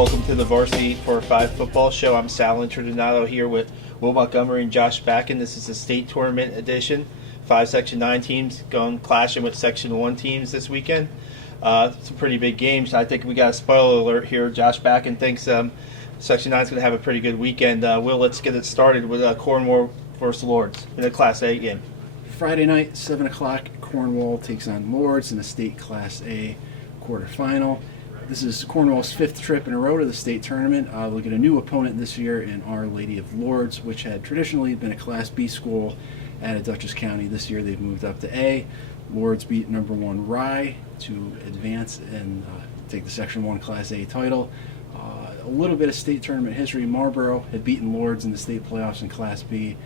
Welcome to the Varsity 4-5 football show. I'm Sal Introdinato here with Will Montgomery and Josh Backen. This is the state tournament edition. 5 Section 9 teams clashing with Section 1 teams this weekend. Some pretty big games. I think we got a spoiler alert here. Josh Backen thinks Section 9 is going to have a pretty good weekend. Will, let's get it started with Cornwall versus Lords in a Class A game. Friday night, 7 o'clock, Cornwall takes on Lords in the state Class A quarterfinal. This is Cornwall's 5th trip in a row to the state tournament. We'll get a new opponent this year in Our Lady of Lourdes, which had traditionally been a Class B school out of Dutchess County. This year they've moved up to A. Lourdes beat number 1 Rye to advance and take the Section 1 Class A title. A little bit of state tournament history. Marlboro had beaten Lourdes in the state playoffs in Class B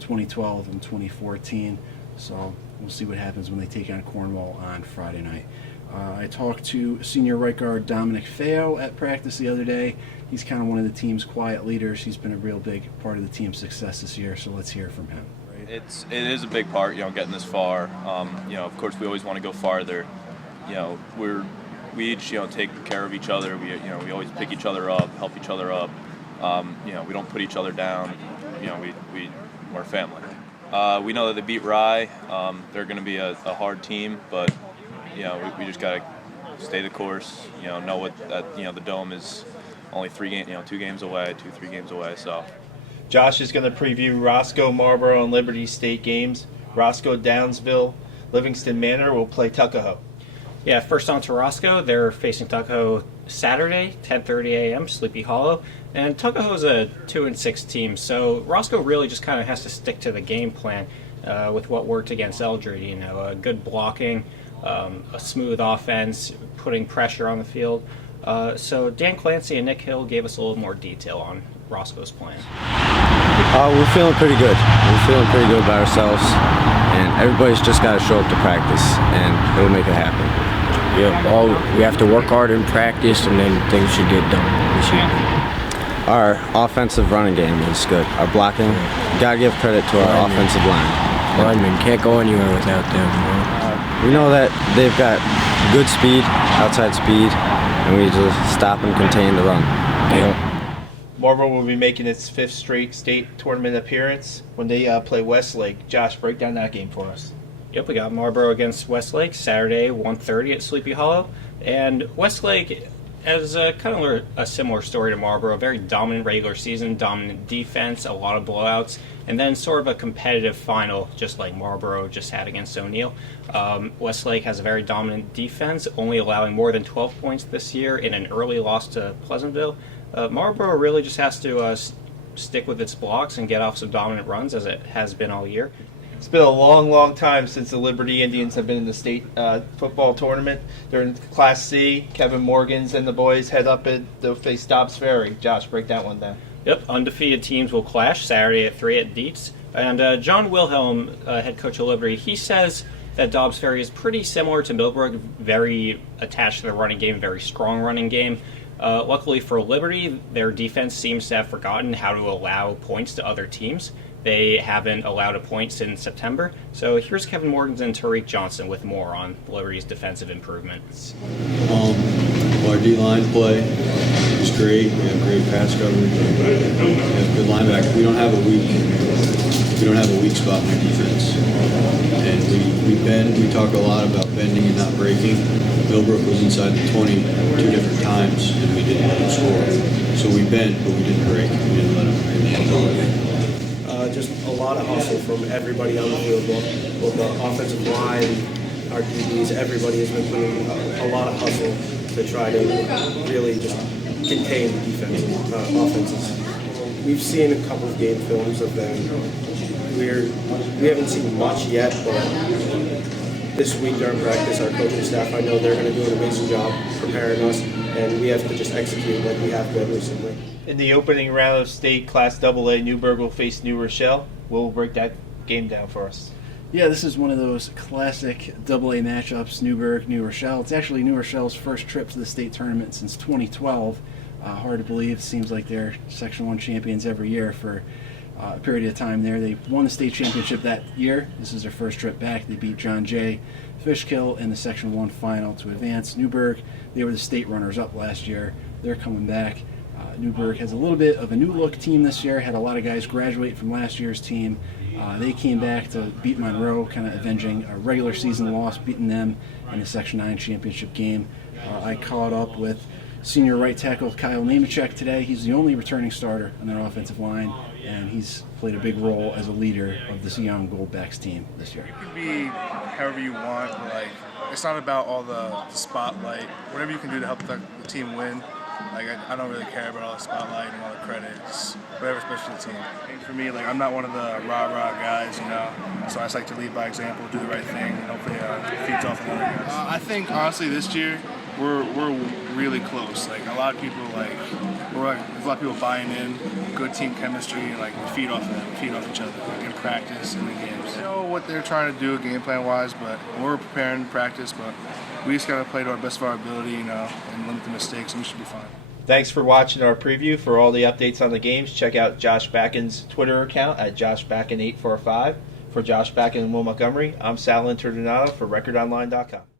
2012 and 2014. So we'll see what happens when they take on Cornwall on Friday night. I talked to senior right guard Dominic Feo at practice the other day. He's kind of one of the team's quiet leaders. He's been a real big part of the team's success this year, so let's hear from him. It is a big part, getting this far. Of course, we always want to go farther. We each, take care of each other. We always pick each other up, help each other up. We don't put each other down. We're a family. We know that they beat Rye. They're going to be a hard team, but we just got to stay the course. Know what that the Dome is only 3 games away, 2-3 games away. So, Josh is going to preview Roscoe, Marlboro, and Liberty State games. Roscoe, Downsville, Livingston Manor will play Tuckahoe. Yeah, first on to Roscoe. They're facing Tuckahoe Saturday, 10:30 a.m., Sleepy Hollow. And Tuckahoe's a 2-6 team, so Roscoe really just kind of has to stick to the game plan with what worked against Eldred. Good blocking, a smooth offense, putting pressure on the field. So Dan Clancy and Nick Hill gave us a little more detail on Roscoe's plan. We're feeling pretty good. We're feeling pretty good about ourselves, and everybody's just got to show up to practice, and it'll make it happen. We have to work hard in practice, and then things should get done this year. Our offensive running game is good. Our blocking, gotta give credit to our offensive line. Linemen can't go anywhere without them. We know that they've got good speed, outside speed, and we just stop and contain the run. Marlboro will be making its 5th straight state tournament appearance when they play Westlake. Josh, break down that game for us. Yep, we got Marlboro against Westlake Saturday, 1:30 at Sleepy Hollow. And Westlake has kind of a similar story to Marlboro. Very dominant regular season, dominant defense, a lot of blowouts, and then sort of a competitive final, just like Marlboro just had against O'Neill. Westlake has a very dominant defense, only allowing more than 12 points this year in an early loss to Pleasantville. Marlboro really just has to stick with its blocks and get off some dominant runs, as it has been all year. It's been a long, long time since the Liberty Indians have been in the state football tournament. They're in Class C. Kevin Morgans and the boys head up and they'll face Dobbs Ferry. Josh, break that one down. Yep, undefeated teams will clash Saturday at 3 at Dietz. And John Wilhelm, head coach of Liberty, he says that Dobbs Ferry is pretty similar to Millbrook, very attached to the running game, very strong running game. Luckily for Liberty, their defense seems to have forgotten how to allow points to other teams. They haven't allowed a point since September. So here's Kevin Morgans and Tariq Johnson with more on Liberty's defensive improvements. Our D-line play is great. We have great pass coverage. We have good linebacker. We don't have a weak spot in our defense. And we bend. We talk a lot about bending and not breaking. Millbrook was inside the 20 2 different times, and we didn't let them score. So we bent, but we didn't break. We didn't let them in the end zone. Just a lot of hustle from everybody on the field, both the offensive line, our DBs, everybody has been putting a lot of hustle to try to really just contain the defense, offenses. We've seen a couple of game films of them. We haven't seen much yet, but this week during practice, our coaching staff, I know they're going to do an amazing job preparing us, and we have to just execute like we have been recently. In the opening round of state Class AA, Newburgh will face New Rochelle. We'll break that game down for us. Yeah, this is one of those classic AA matchups, Newburgh, New Rochelle. It's actually New Rochelle's first trip to the state tournament since 2012. Hard to believe. It seems like they're Section 1 champions every year for a period of time there. They won the state championship that year. This is their first trip back. They beat John Jay Fishkill in the Section 1 final to advance. Newburgh, they were the state runners-up last year. they're coming back. Newburgh has a little bit of a new look team this year, had a lot of guys graduate from last year's team. They came back to beat Monroe, kind of avenging a regular season loss, beating them in the Section 9 championship game. I caught up with senior right tackle Kyle Nemechek today. He's the only returning starter on their offensive line, and he's played a big role as a leader of this young Goldbacks team this year. You can be however you want, but like it's not about all the spotlight. Whatever you can do to help the team win. Like I don't really care about all the spotlight and all the credits, whatever's best for the team. And for me, like I'm not one of the rah-rah guys, you know. So I just like to lead by example, do the right thing, and hopefully it feeds off of other guys. I think honestly this year we're really close. Like a lot of people there's a lot of people buying in, good team chemistry, and like we feed off of them, feed off each other, like in practice and in games. I know what they're trying to do game plan wise, but we're preparing in practice, but we just gotta play to our best of our ability, you know, and limit the mistakes, and we should be fine. Thanks for watching our preview. For all the updates on the games, check out Josh Backen's Twitter account at JoshBacken845. For Josh Backen and Will Montgomery, I'm Sal Interdonato for recordonline.com.